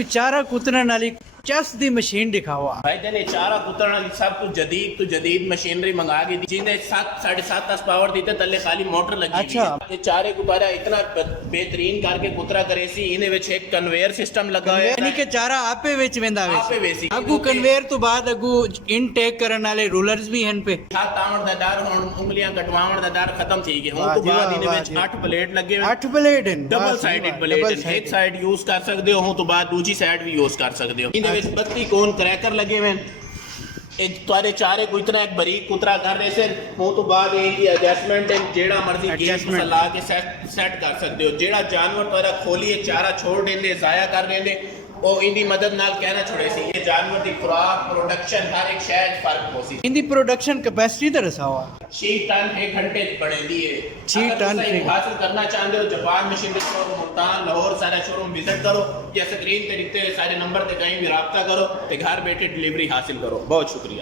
कोई चारा कुतरन वाली चस दी मशीन दिखाओ। भाई जान ये चारा कुतरन वाली सब कुछ जदीद तो जदीद मशीनरी मंगा के दी जिन्हें 7-7.5 पावर दी थे तले खाली मोटर लगी हुई अच्छा। है। ये चारे को बारा इतना बेहतरीन करके कुतरा करे सी इन्हें विच एक कन्वेयर सिस्टम लगा है यानी कि चारा आपे विच वेंदा आपे वेसी। अगू कन्वेयर तो बाद अगू इनटेक करन वाले रोलर्स भी हैं पे। हाथ तावण दा डर हुन उंगलियां कटवावण दा डर खत्म थी गए। हुन वाह तो जी बाद वाह, इन्हें वाह विच जी। 8 प्लेट लगे हुए 8 प्लेट हैं। डबल साइडेड प्लेट है। एक साइड यूज कर सकते हो तो बाद दूसरी साइड भी यूज कर सकते हो। इन्हें विच 32 कोन क्रैकर लगे हुए एक तुआरे चारे को इतना एक बरीक कुतरा कर रहे से हो तो बाद एक एडजस्टमेंट है जेड़ा मर्जी गेट ला के सेट कर सकते हो। जेड़ा जानवर तुआरा खोलिए चारा छोड़ देंगे जाया कर देंगे और इनकी मदद नाल कहना छोड़े सी ये जानवर की खुराक प्रोडक्शन हर एक शहर फर्क हो सी। इनकी प्रोडक्शन कैपेसिटी तो दसाओ। 6 टन एक घंटे बने दी है। 6 टन हासिल करना चाहते हो Japan machine showroom Multan Lahore सारा शोरूम विजिट करो या स्क्रीन पे दिखते हुए सारे नंबर पे कहीं भी रब्ता करो तो घर बैठे डिलीवरी हासिल करो। बहुत शुक्रिया।